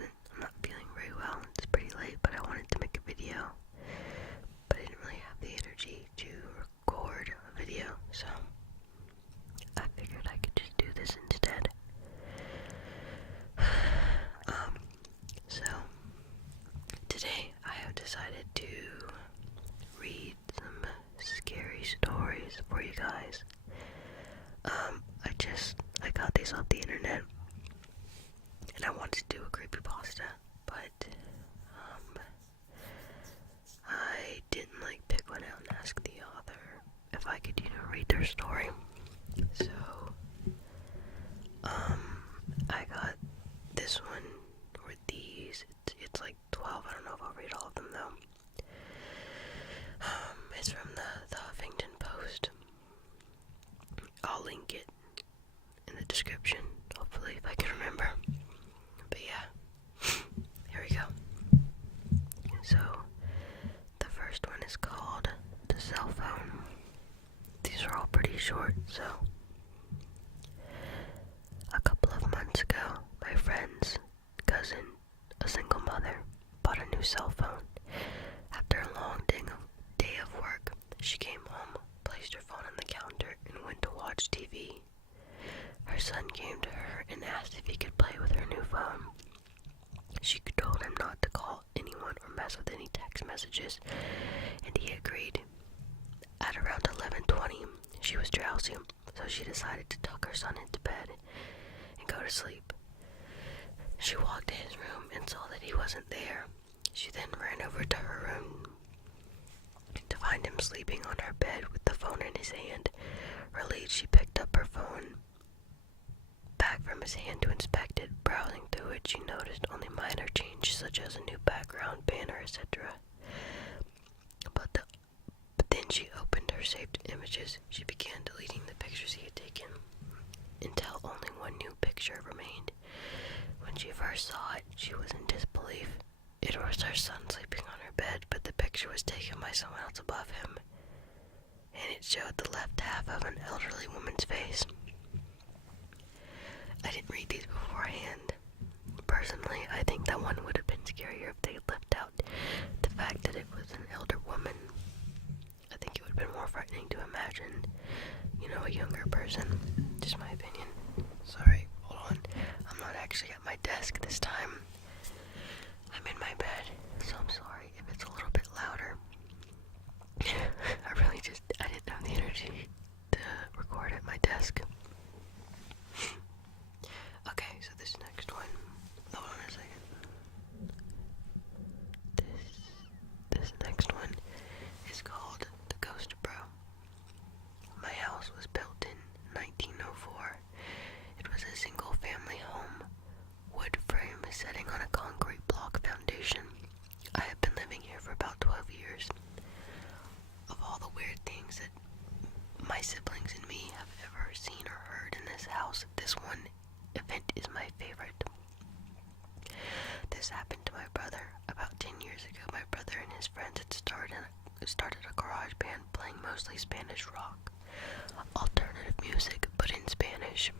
I'm not feeling very well. It's pretty late, but I wanted to make a video. But I didn't really have the energy to record a video, so I figured I could just do this instead. So today I have decided to read some scary stories for you guys. I got these off the internet, and I wanted to do a creepypasta, but I didn't pick one out and ask the author if I could, read their story. So I got this one, or these. It's like 12. I don't know if I'll read all of them though. It's from the Huffington Post. I'll link it in the description, hopefully, if I can remember. But yeah, here we go. So, the first one is called The Cell Phone. These are all pretty short, so. A couple of months ago, my friend's cousin, a single mother, bought a new cell phone. After a long day of work, she came home, placed her phone on the counter, and went to watch TV. Her son came to her and asked if he could play with her new phone. She told him not to call anyone or mess with any text messages, and he agreed. At around 11:20, she was drowsy, so she decided to tuck her son into bed and go to sleep. She walked to his room and saw that he wasn't there. She then ran over to her room to find him sleeping on her bed with the phone in his hand. Relieved, she picked up her phone back from his hand to inspect it. Browsing through it, she noticed only minor changes such as a new background, banner, etc. But then she opened her saved images. She began deleting the pictures he had taken until only one new picture remained. When she first saw it, she was in disbelief. It was her son sleeping on her bed, but the picture was taken by someone else above him, and it showed the left half of an elderly woman's face. I didn't read these beforehand. Personally, I think that one would have been scarier if they had left out the fact that it was an elder woman. I think it would have been more frightening to imagine, a younger person. Just my opinion. Sorry, hold on. I'm not actually at my desk this time. I'm in my bed, so I'm sorry if it's a little bit louder. I didn't have the energy to record at my desk. Okay, so this next one, hold on a second. This next one is called The Ghost Bro. My house was built in 1904. It was a single family home, wood frame setting on a concrete block foundation. I have been living here for about 12 years. Of all the weird things that my siblings and me have ever seen or heard in this house, this one event is my favorite. This happened to my brother about 10 years ago. My brother and his friends had started a garage band playing mostly Spanish rock, alternative music, but in Spanish.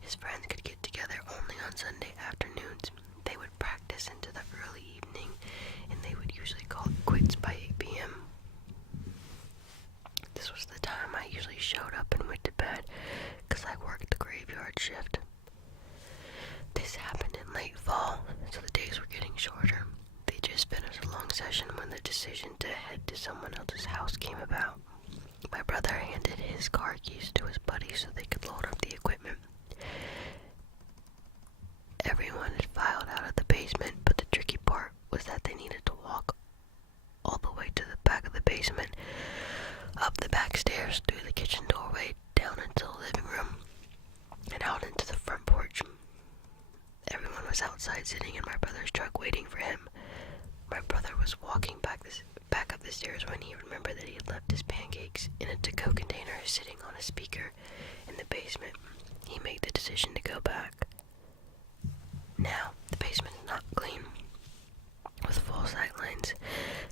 His friends could get together only on Sunday afternoons. They would practice into the early evening, and they would usually call it quits by 8 p.m. This was the time I usually showed up and went to bed, because I worked the graveyard shift. This happened in late fall, so the days were getting shorter. They just finished a long session when the decision to head to someone else's house came about. My brother handed his car keys to his buddy so they could load up the equipment. Everyone had filed out of the basement, but the tricky part was that they needed to walk all the way to the back of the basement, up the back stairs, through the kitchen doorway, down into the living room, and out into the front porch. Everyone was outside sitting in my brother's truck waiting for him. My brother was walking back up the stairs when he remembered that he had left his pancakes in a to-go container sitting on a speaker in the basement. He made the decision to go back. Now, the basement is not clean. With full sight lines,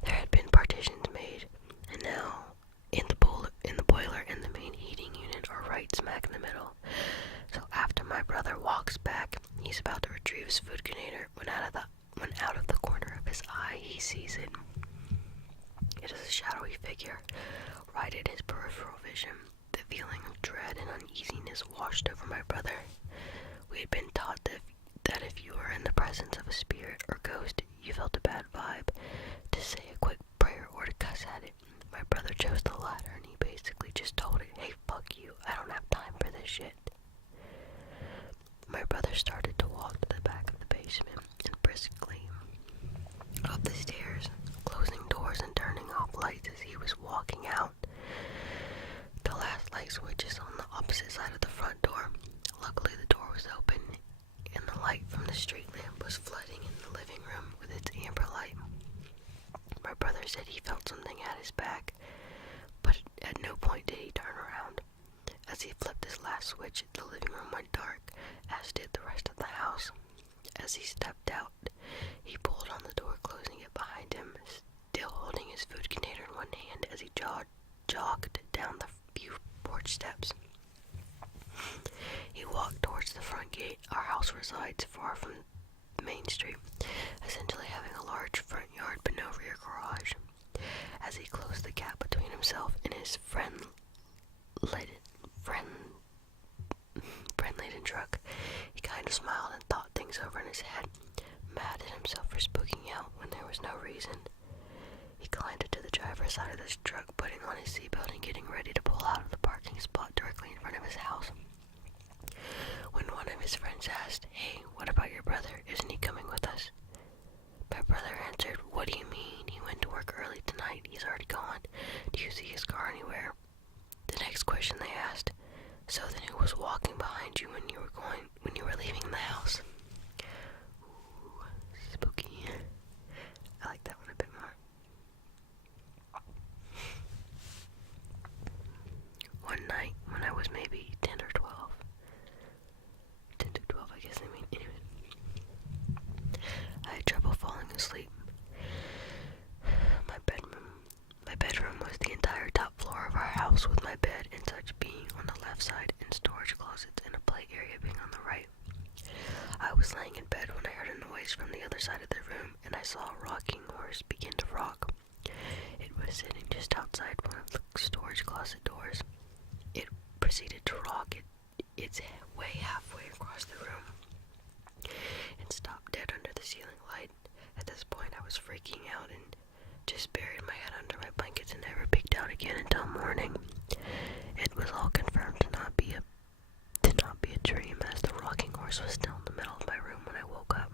there had been partitions made, and now in the boiler and the main heating unit are right smack in the middle. So after my brother walks back, he's about to retrieve his food container. When out of the corner of his eye, he sees it. It is a shadowy figure, right in his peripheral vision. The feeling of dread and uneasiness washed over my brother. We had been taught that if you were in the presence of a spirit or ghost, you felt a bad vibe, to say a quick prayer or to cuss at it. My brother chose the latter, and he basically just told it, "Hey, fuck you, I don't have time for this shit." My brother started to walk to the back of the basement and briskly up the stairs, closing doors and turning off lights as he was walking out. The last light switch is on the opposite side of the front door. Luckily, the door was open, and the light from the street lamp was flooding in the living room with its amber light. My brother said he felt something at his back, but at no point did he turn around. As he flipped his last switch, the living room went dark, as did the rest of the house. As he stepped out, he pulled on the door, closing it behind him, still holding his food container in one hand as he jogged down the few porch steps. He walked towards the front gate. Our house resides far from Main Street, essentially having a large front yard but no rear garage. As he closed the gap between himself and his friend-laden truck, he kind of smiled and thought things over in his head, mad at himself for spooking out when there was no reason. He climbed into the driver's side of this truck, putting on his seatbelt and getting ready to pull out of the parking spot directly in front of his house. When one of his friends asked, "Hey, what about your brother? Isn't he coming with us?" My brother answered, "What do you mean? He went to work early tonight. He's already gone. Do you see his car anywhere?" The next question they asked, "So then who was walking behind you when you were leaving the house?" Ooh, spooky. I like that one a bit more. One night when I was maybe 10 or 12. 10 to 12, I guess I mean. Anyway. I had trouble falling asleep. My bedroom was the entire top floor of our house, with my bed and such being on the left side and storage closets and a play area being on the right. I was laying in bed when I heard a noise from the other side of the room, and I saw a rocking horse begin to rock. It was sitting just outside one of the storage closet doors. It proceeded to rock its way halfway across the room and stopped dead under the ceiling light. At this point, I was freaking out and just buried my head under my blankets and never peeked out again until morning. It was all confirmed to not be a dream, as the rocking horse was still in the middle of my room when I woke up.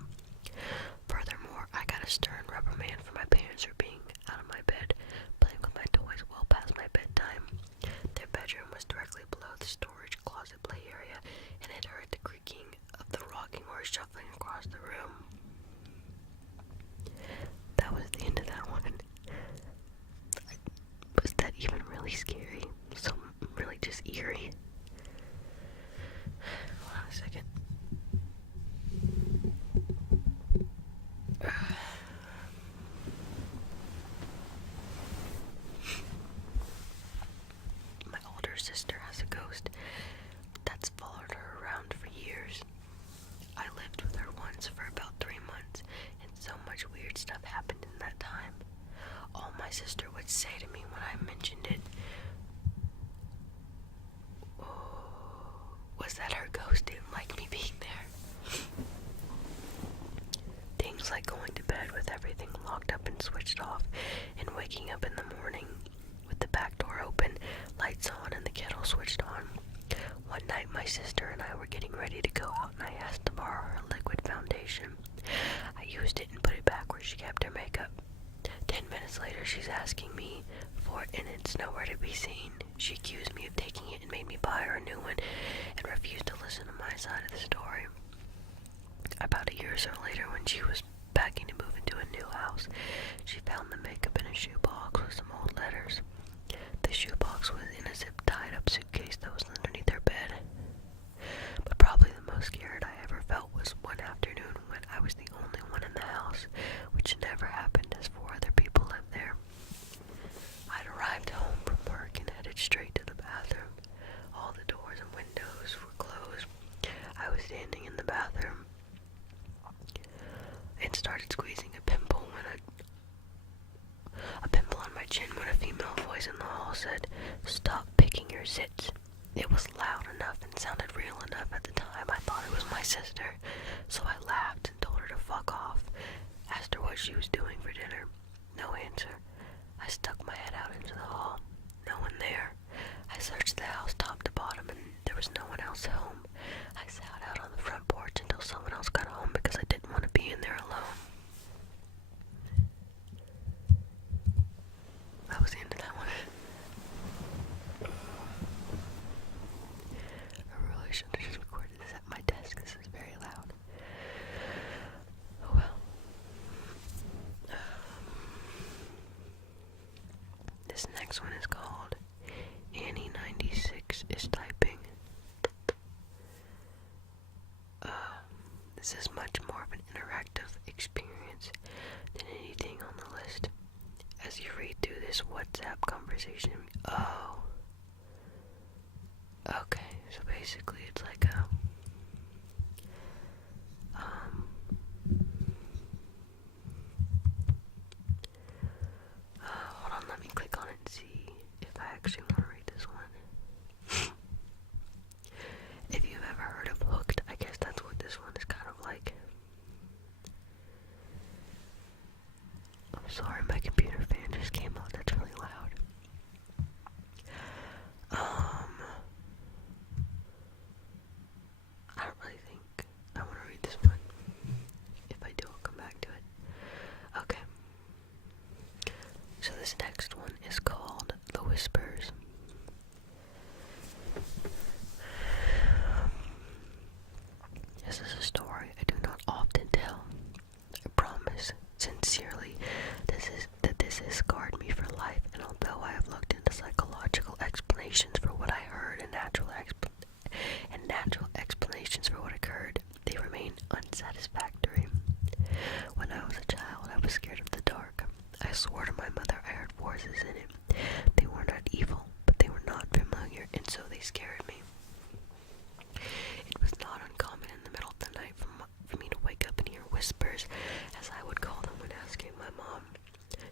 Furthermore, I got a stern reprimand from my parents for being out of my bed, playing with my toys well past my bedtime. Their bedroom was directly below the storage closet play area, and it heard the creaking of the rocking horse shuffling across the room. That was the end of that one. Was that even really scary? So really just eerie. Hold on a second. My older sister has a ghost that's followed her around for years. I lived with her once for about 3 months, and so much weird stuff happened in that time. All my sister would say to me when I mentioned it was that her ghost didn't like me being there. Things like going to bed with everything locked up and switched off, and waking up in the morning with the back door open, lights on, and the kettle switched on. One night, my sister and I were getting ready to go out, and I asked to borrow her liquid foundation. I used it and put it back where she kept her makeup. 10 minutes later, she's asking me for it, and it's nowhere to be seen. She accused me of taking it and made me buy her a new one, and refused to listen to my side of the story. About a year or so later, when she was packing to move into a new house, she found the makeup in a shoebox with some old letters. The shoebox was in a zip-tied-up suitcase that was underneath her bed. But probably the most scared I ever felt was one afternoon when I was the only one in the house, which never happened as 4 other people lived there. I'd arrived home from work and headed straight to the bathroom. All the doors and windows were closed. I was standing in the bathroom started squeezing a pimple on my chin when a female voice in the hall said, "Stop picking your zits." It was loud enough and sounded real enough at the time. I thought it was my sister, so I laughed and told her to fuck off. Asked her what she was doing for dinner. No answer. I stuck my head out into the hall. No one there. I searched the house top to bottom and there was no one else home. I sat out on the front porch until someone else got home because I didn't want to be in there alone. That was the end of that one. I really should have just recorded this at my desk. This is very loud. Oh well. This next one is called Annie96 is Typing. This is much more of an interactive experience than anything on the list. As you read through this WhatsApp conversation, okay, so basically it's like hold on, let me click on it and see if I actually want to read this one. If you've ever heard of Hooked, I guess that's what this one is kind of like. I'm sorry, my computer fan just came on, that's really loud. I don't really think I want to read this one. If I do, I'll come back to it. Okay. So this next one is called The Whispers. This is a story I do not often tell. I promise, sincerely, that this has scarred me for life, and although I have looked into psychological explanations for what I heard and natural explanations for what occurred, they remain unsatisfactory. When I was a child, I was scared of the dark. I swore to my mother I heard voices in it. They were not evil, but they were not familiar, and so they scared me. It was not uncommon in the middle of the night for me to wake up and hear whispers, as I would call them when asking my mom.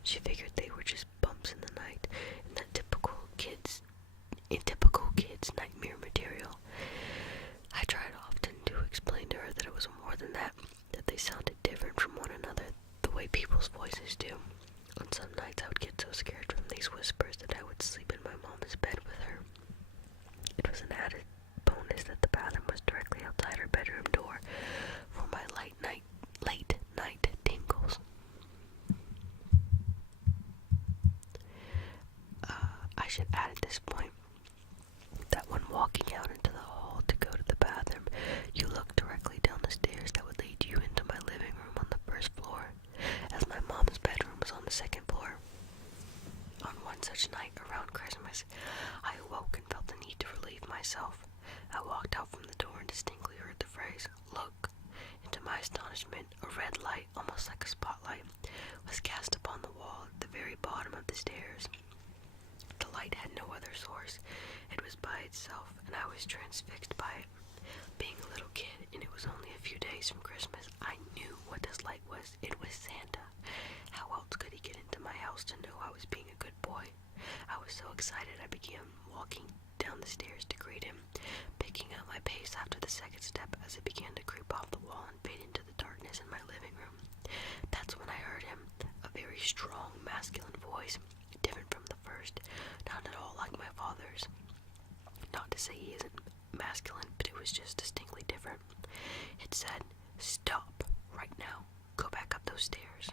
She figured they were just bumps in the night, and that typical kids nightmare material. I tried often to explain to her that it was more than that they sounded different from one another, the way people's voices do. On some nights I would get so scared from these whispers that I would sleep in my mom's bed with her. It was an added bonus that the bathroom was directly outside her bedroom door for my late night tingles. I should add at this point that when walking out into the hall to go to the bathroom, you look directly down the stairs that would lead you into my living room on the first floor, as my mom's bedroom was on the second floor. On one such night around Christmas, I awoke and felt the need to relieve myself. I walked out from the door and distinctly heard the phrase, "Look." And to my astonishment, a red light, almost like a spotlight, was cast upon the wall at the very bottom of the stairs. The light had no other source. It was by itself, and I was transfixed by it. Being a little kid, and it was only a few days from Christmas, I knew what this light was. It was Santa. How else could he get into my house to know I was being a good boy? I was so excited I began walking down the stairs to greet him, picking up my pace after the second step as it began to creep off the wall and fade into the darkness in my living room. That's when I heard him, a very strong, masculine voice, different from the first, not at all like my father's. Not to say he isn't masculine, but it was just distinctly different. It said, "Stop, right now, go back up those stairs."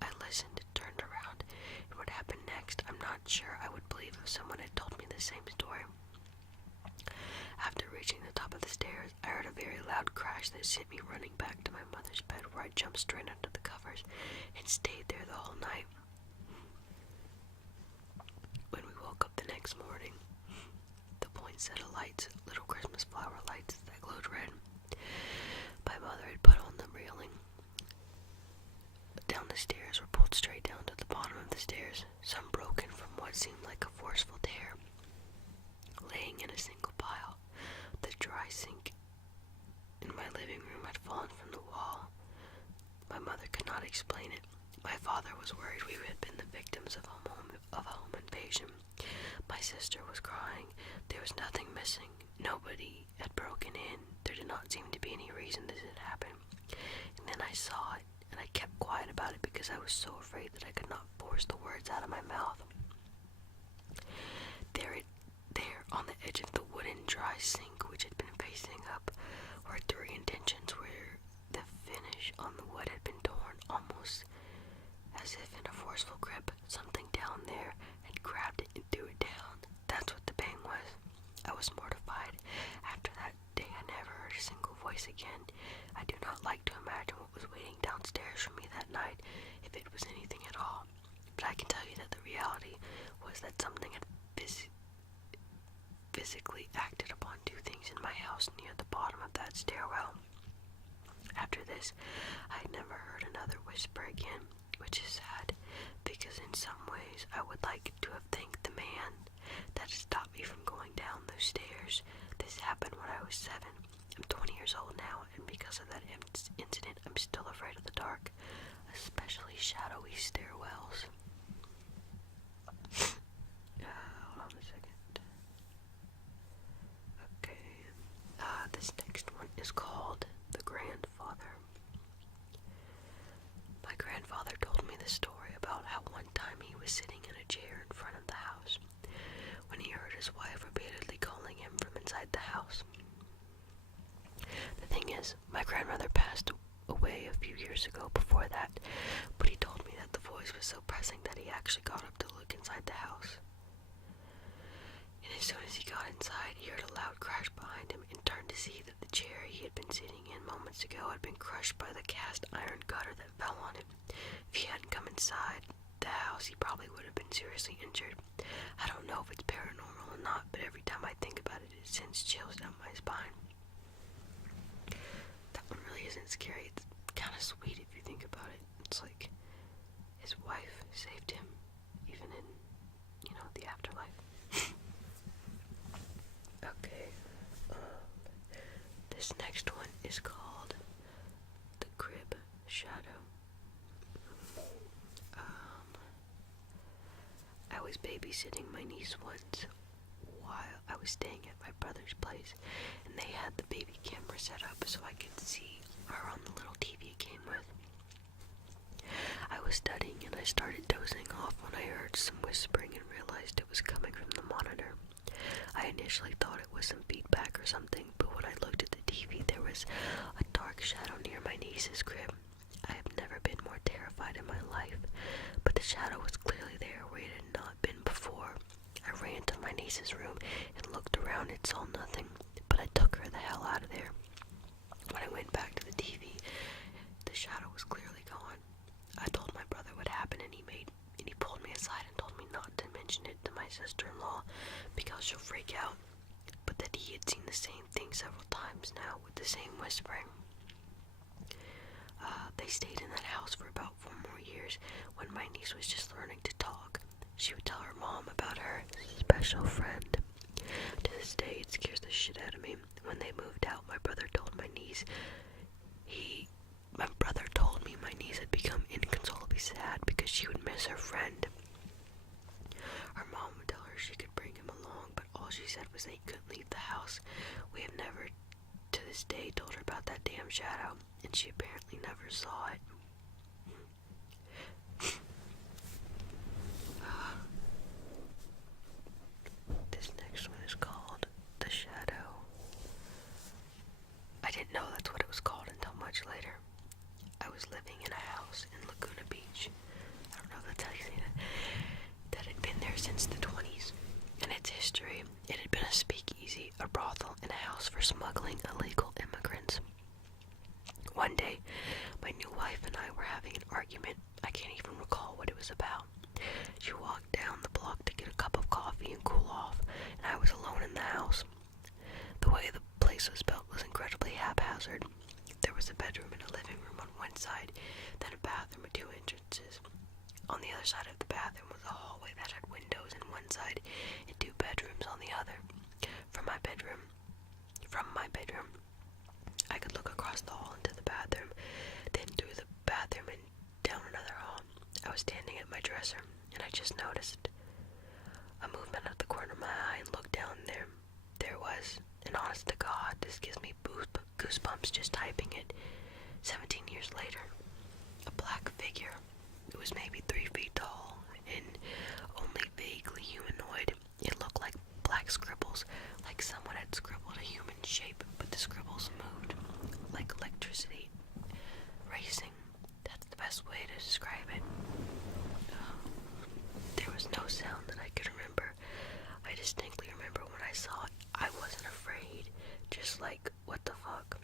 I listened, turned around, and what happened next, I'm not sure I would believe if someone had told me the same story. After reaching the top of the stairs, I heard a very loud crash that sent me running back to my mother's bed, where I jumped straight under the covers and stayed there the whole night. When we woke up the next morning, the poinsettia lights, little Christmas flower lights that glowed red, my mother had put on the railing down the stairs were pulled straight down to the bottom of the stairs, some broken from what seemed like a forceful tear. Laying in a single pile, the dry sink in my living room had fallen from the wall. My mother could explain it. My father was worried we had been the victims of a home invasion. My sister was crying. There was nothing missing. Nobody had broken in. There did not seem to be any reason this had happened. And then I saw it, and I kept quiet about it because I was so afraid that I could not force the words out of my mouth. There, on the edge of the wooden dry sink, which had been facing up, were 3 indentions where the finish on the wood had been torn, almost as if in a forceful grip. Something down there had grabbed it and threw it down. That's what the bang was. I was mortified. After that day, I never heard a single voice again. I do not like to imagine what was waiting downstairs for me that night, if it was anything at all. But I can tell you that the reality was that something had physically acted upon 2 things in my house near the bottom of that stairwell. After this, I had never heard another whisper again, which is sad, because in some ways I would like to have thanked the man that stopped me from going down those stairs. This happened when I was 7. I'm 20 years old now, and because of that incident, I'm still afraid of the dark, especially shadowy stairwells. Hold on a second. Okay. This next one is called The Grandfather. My grandfather told me the story about how one time he was sitting in a chair in front of the house when he heard his wife repeatedly calling him from inside the house. The thing is, my grandmother passed away a few years ago before that, but he told me that the voice was so pressing that he actually got up to look inside the house. And as soon as he got inside, he heard a loud crash behind him and turned to see that the chair he had been sitting in moments ago had been crushed by the cast iron gutter that fell on him. If he hadn't come inside the house, he probably would have been seriously injured. I don't know if it's paranormal or not, but every time I think about it, it sends chills down my spine. That one really isn't scary. It's kind of sweet if you think about it. It's like his wife saved him, even in, the afterlife. Okay, this next one is called The Crib Shadow. I was babysitting my niece once while I was staying at my brother's place, and they had the baby camera set up so I could see her on the little TV it came with. I was studying and I started dozing off when I heard some whispering and realized it was coming from the monitor. I initially thought it was some feedback or something, but when I looked at the TV, there was a dark shadow near my niece's crib. I have never been more terrified in my life, but the shadow was clearly there where it had not been before. I ran to my niece's room and looked around and saw nothing, but I took her the hell out of there. When I went back to the TV, the shadow was clearly gone. I told my brother what happened, and he pulled me aside and told me not to mention it to my sister-in-law because she'll freak out, but that he had seen the same thing several times now with the same whispering. They stayed in that house for about 4 more years when my niece was just learning to talk. She would tell her mom about her special friend. To this day, it scares the shit out of me. When they moved out, my brother told me my niece had become inconsolably sad because she would miss her friend. Her mom would tell her she could bring him along, but all she said was they couldn't leave the house. We have never, to this day, told her about that damn shadow, and she apparently never saw it. This next one is called The Shadow. I didn't know that's what it was called until much later. I was living in a house in Laguna Beach. I don't know if that's how you say that had been there since the 20s. In its history, it had been a speakeasy, a brothel, and a house for smuggling illegal immigrants. One day, my new wife and I were having an argument. I can't even recall what it was about. She walked down the block to get a cup of coffee and cool off, and I was alone in the house. The way the place was built was incredibly haphazard. There was a bedroom and a living room on one side, then a bathroom with 2 entrances. On the other side of the bathroom was a hallway that had windows in one side and 2 bedrooms on the other. From my bedroom, I could look across the hall into the bathroom, then through the bathroom and dresser, and I just noticed a movement at the corner of my eye and looked down there. There was, and honest to God, this gives me goosebumps just typing it. 17 years later, a black figure. It was maybe 3 feet tall and only vaguely humanoid. It looked like black scribbles, like someone had scribbled a human shape, but the scribbles moved like electricity racing. That's the best way to describe it. There was no sound that I could remember. I distinctly remember when I saw it, I wasn't afraid, just like, what the fuck?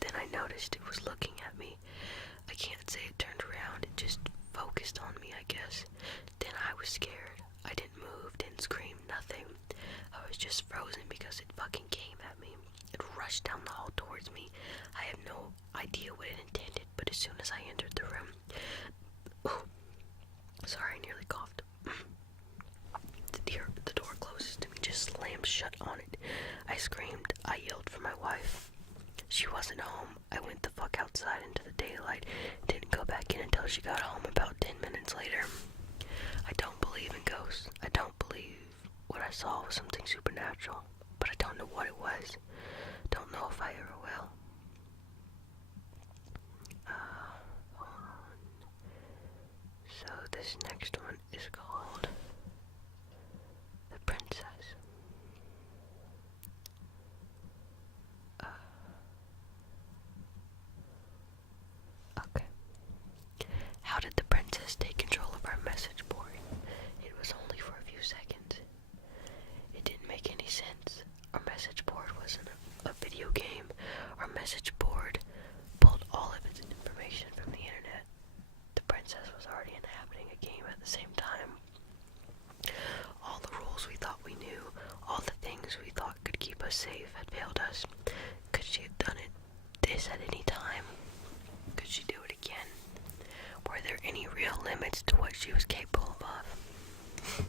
Then I noticed it was looking at me. I can't say it turned around, it just focused on me, I guess. Then I was scared. I didn't move, didn't scream, nothing. I was just frozen because it fucking came at me. It rushed down the hall towards me. I had no idea what it intended, but as soon as I entered the room... Sorry, I nearly coughed. The door closest to me just slammed shut on it. I screamed. I yelled for my wife. She wasn't home. I went the fuck outside into the daylight. Didn't go back in until she got home about 10 minutes later. I don't believe in ghosts. I don't believe what I saw was something supernatural. But I don't know what it was. Don't know if I ever will. Hold on. So this next one is called The Princess. Okay. How did the princess take control of our message board? It was only for a few seconds. It didn't make any sense. Our message board wasn't a video game. Our message board pulled all of its information from the internet. The princess was already inhabiting a game at the same time. All the rules we thought we knew, all the things we thought could keep us safe had failed us. Could she have done this at any time? Could she do it again? Were there any real limits to what she was capable of?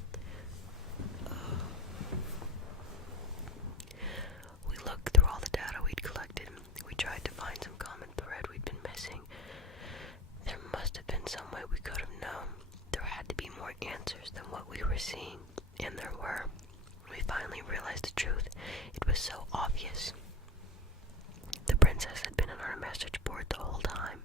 We looked through all the data we'd collected. We tried to find some common thread we'd been missing. There must have been some way we could have known. There had to be more answers than what we were seeing, and there were. We finally realized the truth. It was so obvious. The princess had been on our message board the whole time.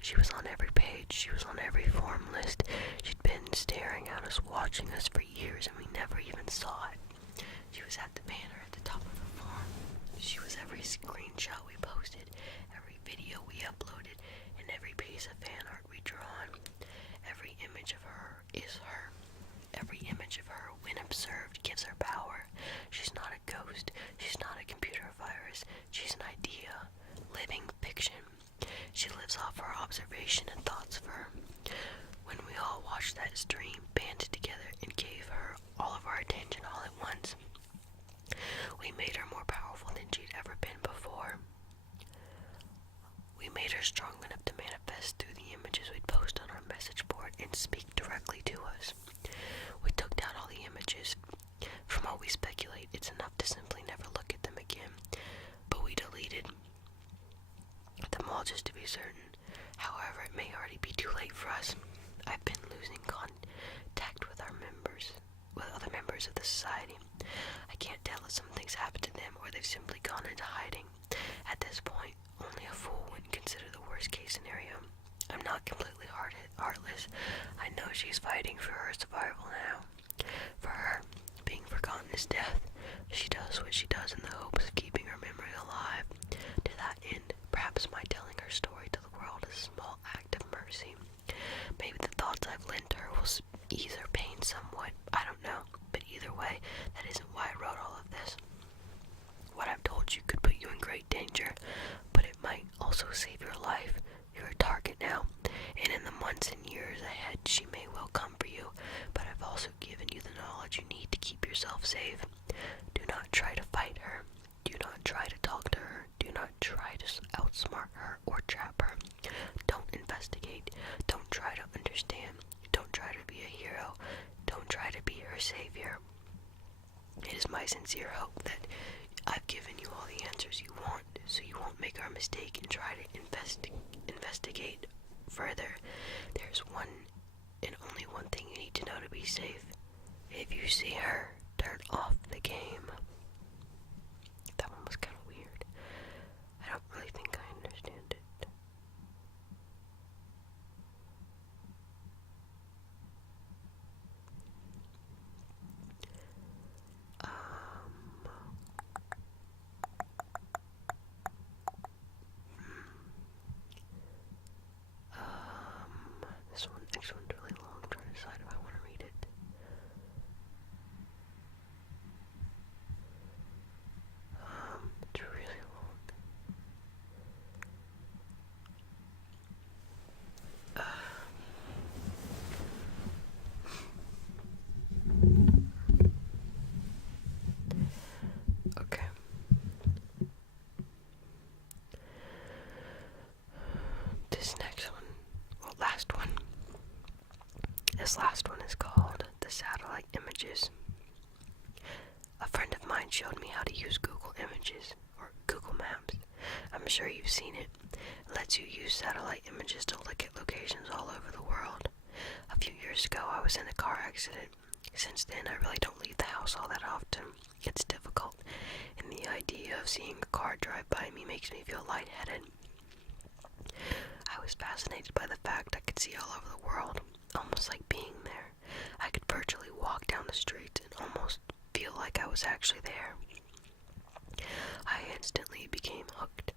She was on every page. She was on every forum list. She'd been staring at us, watching us for years, and we never even saw it. She was at the banner at the top of the forum. She was every screenshot we posted, every video we uploaded, and every piece of fan art we drawn. Every image of her is her. Every image of her, when observed, gives her power. She's not a ghost. She's not a computer virus. She's an idea, living fiction. She lives off our observation and thoughts of her. When we all watched that stream, banded together, and gave her all of our attention all at once, we made her more powerful than she'd ever been before. We made her strong enough to manifest through the images we'd post on our message board and speak directly to us. We took down all the images. From what we speculate, it's enough to simply never look at them again. But we deleted them all just to be certain. However, it may already be too late for us. I've been losing contact with other members of the society. I can't tell if something's happened to them or they've simply gone into hiding. At this point, only a fool would consider the worst case scenario. I'm not completely heartless. I know she's fighting for her survival now. For her, being forgotten is death. She does what she does in the hopes of keeping her memory alive. To that end, perhaps my telling her story to the world is a small act of mercy. Maybe the thoughts I've lent her will ease her pain somewhat. I don't know. But either way, that isn't why I wrote all of this. What I've told you could put you in great danger, but it might also save your life. You're a target now, and in the months and years ahead, she may well come for you, but I've also given you the knowledge you need to keep yourself safe. Do not try to fight her. Do not try to talk to her. Do not try to outsmart her or trap her. Don't investigate. Don't try to understand. Don't try to be a hero. Don't try to be her savior. It is my sincere hope that I've given you all the answers you want, so you won't make our mistake and try to investigate further. There's one and only one thing you need to know to be safe. If you see her, turn off the game. That one was kind of weird. I don't really think I understand it. Next one's really long. I'm trying to decide if I want to read it. It's really long. Okay. This next one, well, last one. This last one is called the satellite images. A friend of mine showed me how to use Google Images, or Google Maps. I'm sure you've seen it. It lets you use satellite images to look at locations all over the world. A few years ago, I was in a car accident. Since then, I really don't leave the house all that often. It's difficult, and the idea of seeing a car drive by me makes me feel lightheaded. I was fascinated by the fact I could see all over the world, almost like being there. I could virtually walk down the streets and almost feel like I was actually there. I instantly became hooked.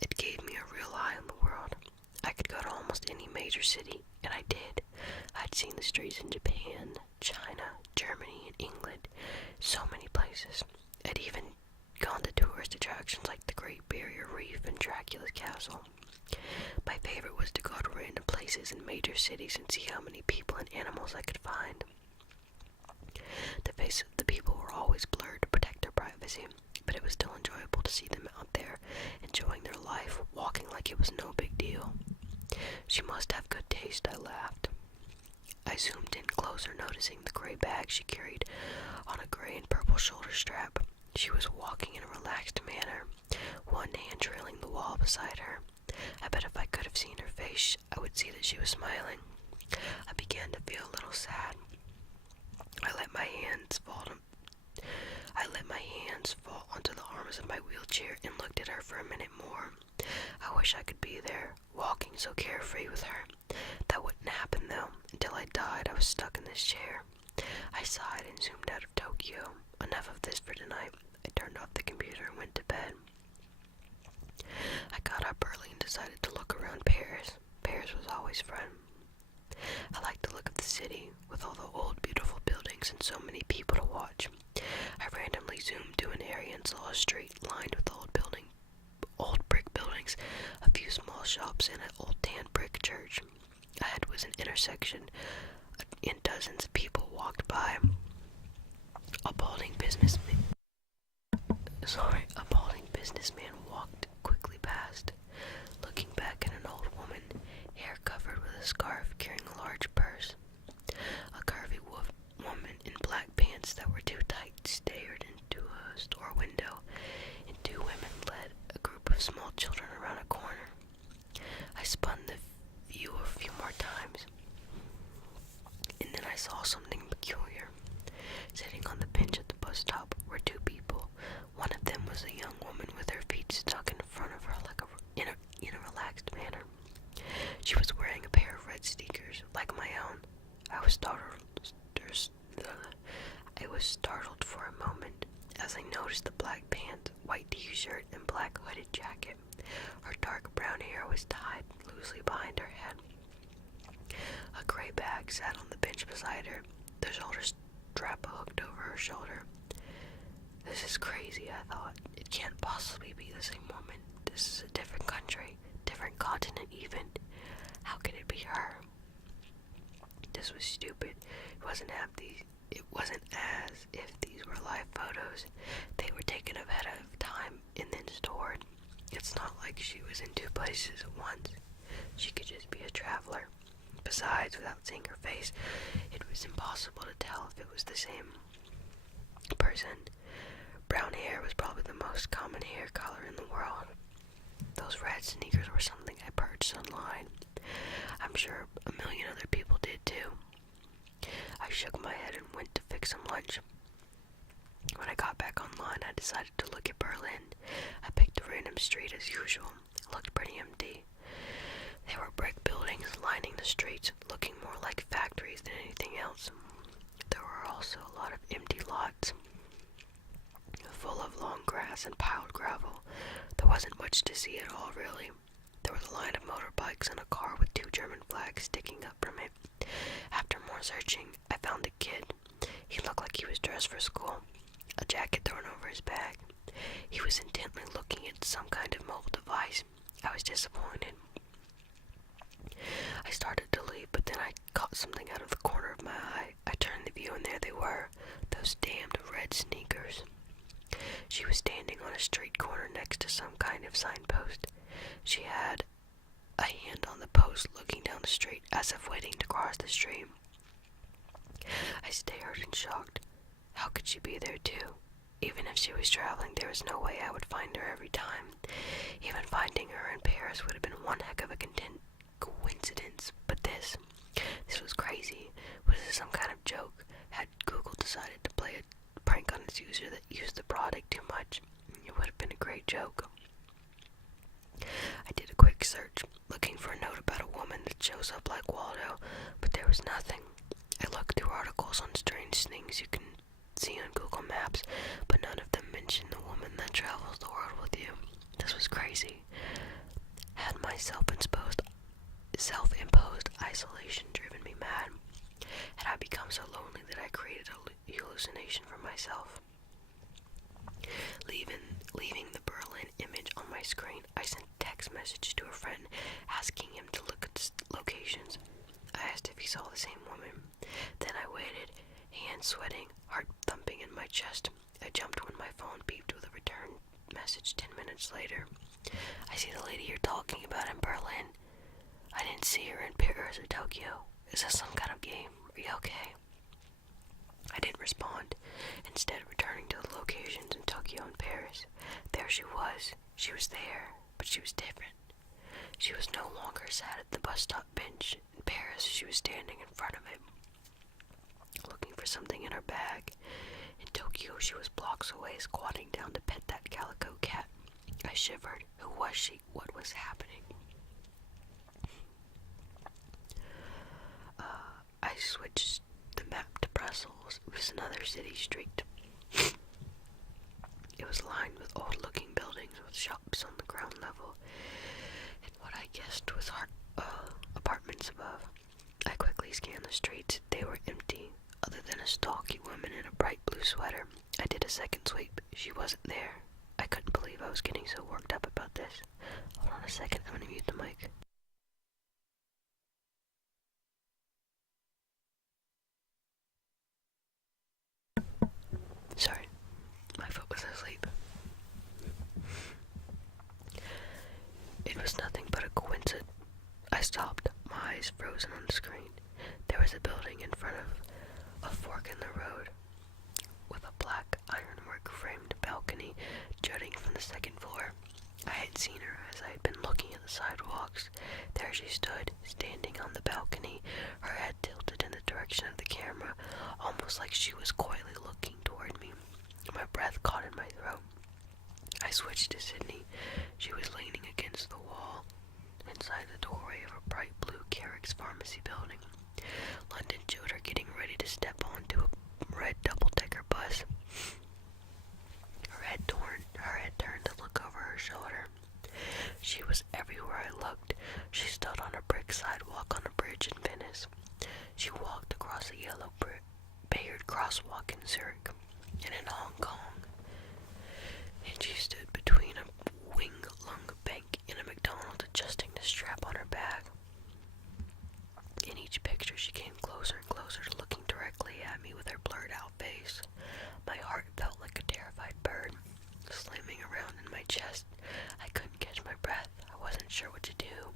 It gave me a real eye on the world. I could go to almost any major city, and I did. I'd seen the streets in Japan, China, Germany, and England, so many places. I'd even gone to tourist attractions like the Great Barrier Reef and Dracula's Castle. My favorite was to go to random places in major cities and see how many people and animals I could find. The faces of the people were always blurred to protect their privacy, but it was still enjoyable to see them out there, enjoying their life, walking like it was no big deal. She must have good taste, I laughed. I zoomed in closer, noticing the gray bag she carried on a gray and purple shoulder strap. She was walking in a relaxed manner, one hand trailing the wall beside her. I bet if I could have seen her face, I would see that she was smiling. I began to feel a little sad. I let my hands fall onto the arms of my wheelchair and looked at her for a minute more. I wish I could be there, walking so carefree with her. That wouldn't happen though. Until I died, I was stuck in this chair. I sighed and zoomed out of Tokyo. Enough of this for tonight. I turned off the computer and went to bed. I got up early and decided to look around Paris. Paris was always fun. I liked the look of the city, with all the old beautiful buildings and so many people to watch. I randomly zoomed to an area and saw a street lined with old brick buildings, a few small shops, and an old tan brick church. Ahead was an intersection, and dozens of people walked by. A balding businessman walked quickly past, looking back at an old woman, hair covered with a scarf, carrying a large purse. A curvy woman in black pants that were too tight stared into a store window, and two women led a group of small children around a corner. I spun the view a few more times, and then I saw something peculiar. Sitting on the bench at the bus stop were two people. One of them was a young woman with her feet stuck in front of her like in a relaxed manner. She was wearing a pair of red sneakers, like my own. I was startled for a moment as I noticed the black pants, white t-shirt, and black hooded jacket. Her dark brown hair was tied loosely behind her head. A gray bag sat on the bench beside her, the shoulder strap hooked over her shoulder. This is crazy, I thought. It can't possibly be the same woman. This is a different country, different continent even. How could it be her? This was stupid. It wasn't as if these were live photos. They were taken ahead of time and then stored. It's not like she was in two places at once. She could just be a traveler. Besides, without seeing her face, it was impossible to tell if it was the same person. Brown hair was probably the most common hair color in the world. Those red sneakers were something I purchased online. I'm sure a million other people did it too. I shook my head and went to fix some lunch. When I got back online, I decided to look at Berlin. I picked a random street as usual. It looked pretty empty. There were brick buildings lining the streets, looking more like factories than anything else. There were also a lot of empty lots, full of long grass and piled gravel. There wasn't much to see at all, really. There was a line of motorbikes and a car with 2 German flags sticking up from it. After more searching, I found a kid. He looked like he was dressed for school, a jacket thrown over his bag. He was intently looking at some kind of mobile device. I was disappointed. I started to leave, but then I caught something out of the corner of my eye. I turned the view, and there they were, those damned red sneakers. She was standing on a street corner next to some kind of signpost. She had a hand on the post looking down the street as if waiting to cross the stream. I stared in shock. How could she be there too? Even if she was traveling, there was no way I would find her every time. Even finding her in Paris would have been one heck of a coincidence. But this was crazy. Was this some kind of joke? Had Google decided to play a prank on its user that used the product too much? It would have been a great joke. I did a quick search, looking for a note about a woman that shows up like Waldo, but there was nothing. I looked through articles on strange things you can see on Google Maps, but none of them mentioned the woman that travels the world with you. This was crazy. Had my self-imposed isolation driven me mad? Had I become so lonely that I created a hallucination for myself? Leaving the Berlin image on my screen, I sent a text message to a friend asking him to look at locations. I asked if he saw the same woman. Then I waited, hands sweating, heart thumping in my chest. I jumped when my phone beeped with a return message 10 minutes later. I see the lady you're talking about in Berlin. I didn't see her in Paris or Tokyo. Is this some kind of game? Are you okay? I didn't respond, instead returning to the locations in Tokyo and Paris. There she was. She was there, but she was different. She was no longer sat at the bus stop bench. In Paris, she was standing in front of it, looking for something in her bag. In Tokyo, she was blocks away, squatting down to pet that calico cat. I shivered. Who was she? What was happening? I switched the map to Brussels. It was another city street. It was lined with old-looking buildings with shops on the ground level and what I guessed was apartments above. I quickly scanned the streets. They were empty, other than a stalky woman in a bright blue sweater. I did a second sweep. She wasn't there. I couldn't believe I was getting so worked up about this. Hold on a second. I'm gonna mute the mic. Sorry, my foot was asleep. It was nothing but a coincidence. I stopped, my eyes frozen on the screen. There was a building in front of a fork in the road, with a black ironwork framed balcony jutting from the second floor. I had seen her as I had been looking at the sidewalks. There she stood, standing on the balcony, her head tilted in the direction of the camera, almost like she was coyly looking toward me. My breath caught in my throat. I switched to Sydney. She was leaning against the wall, inside the doorway of a bright blue Carrick's pharmacy building. London showed her getting ready to step onto a red double-decker bus. Her head turned to look over her shoulder. She was everywhere I looked. She stood on a brick sidewalk on a bridge in Venice. She walked across a yellow barriered crosswalk in Zurich and in Hong Kong. And she stood between a Wing Lung bank and a McDonald's, adjusting the strap on her bag. In each picture, she came closer and closer to looking directly at me with her blurred-out face. My heart felt like a terrified bird, slamming around in my chest. I couldn't catch my breath. I wasn't sure what to do.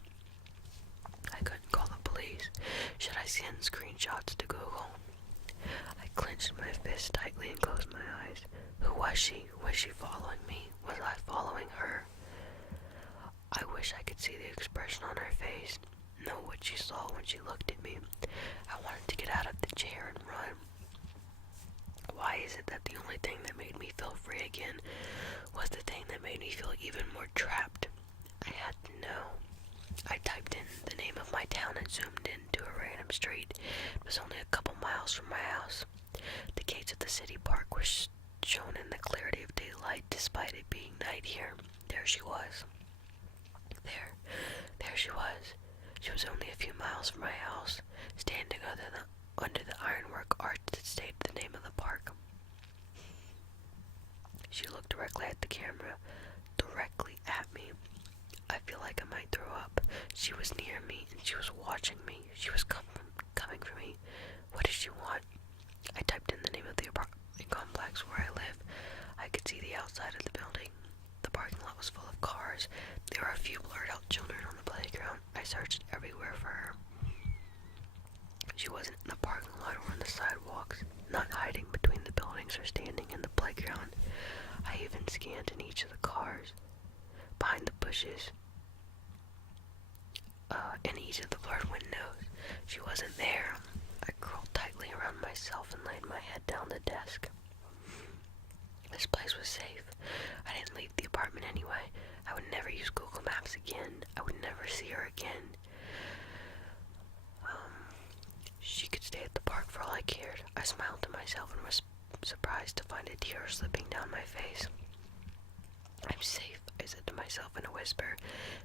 I couldn't call the police. Should I send screenshots to Google? I clenched my fist tightly and closed my eyes. Who was she? Was she following me? Was I following her? I wish I could see the expression on her face, know what she saw when she looked at me. I to get out of the chair and run. Why is it that the only thing that made me feel free again was the thing that made me feel even more trapped? I had to know. I typed in the name of my town and zoomed into a random street. It was only a couple miles from my house. The gates of the city park were shown in the clarity of daylight despite it being night here. There she was. There she was. She was only a few miles from my house, standing under the ironwork arch that stated the name of the park. She looked directly at the camera, directly at me. I feel like I might throw up. She was near me, and she was watching me. She was coming for me. What did she want? I typed in the name of the apartment complex where I live. I could see the outside of the building. The parking lot was full of cars. There were a few blurred out children on the playground. I searched everywhere for her. She wasn't in the parking lot or on the sidewalks, not hiding between the buildings or standing in the playground. I even scanned in each of the cars, behind the bushes, in each of the blurred windows. She wasn't there. I curled tightly around myself and laid my head down the desk. This place was safe. I didn't leave the apartment anyway. I would never use Google Maps again. I would never see her again. She could stay at the park for all I cared. I smiled to myself and was surprised to find a tear slipping down my face. I'm safe, I said to myself in a whisper.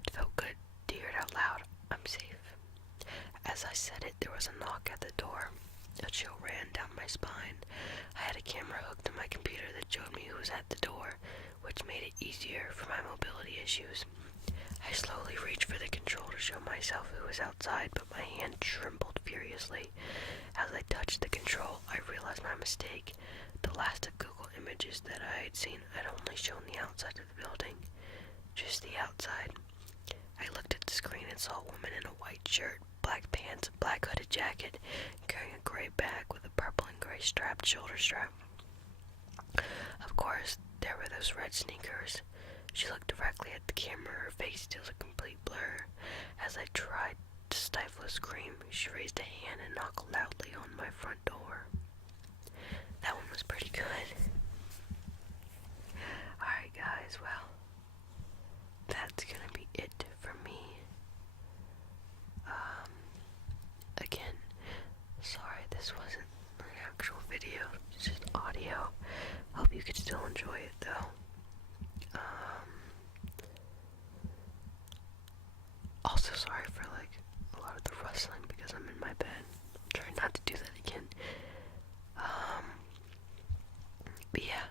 It felt good to hear it out loud. I'm safe. As I said it, there was a knock at the door. A chill ran down my spine. I had a camera hooked to my computer that showed me who was at the door, which made it easier for my mobility issues. I slowly reached for the control to show myself who was outside, but my hand trembled furiously. As I touched the control, I realized my mistake. The last of Google images that I had seen had only shown the outside of the building. Just the outside. I looked at the screen and saw a woman in a white shirt, black pants, a black hooded jacket, carrying a gray bag with a purple and gray strapped shoulder strap. Of course, there were those red sneakers. She looked directly at the camera, her face still a complete blur. As I tried to stifle a scream, she raised a hand and knocked loudly on my front door. That one was pretty good. Alright guys, well, that's gonna be it for me. Again, sorry this wasn't an actual video, it's just audio. Hope you could still enjoy it though. Also sorry for like a lot of the rustling because I'm in my bed. I'm trying not to do that again. But yeah,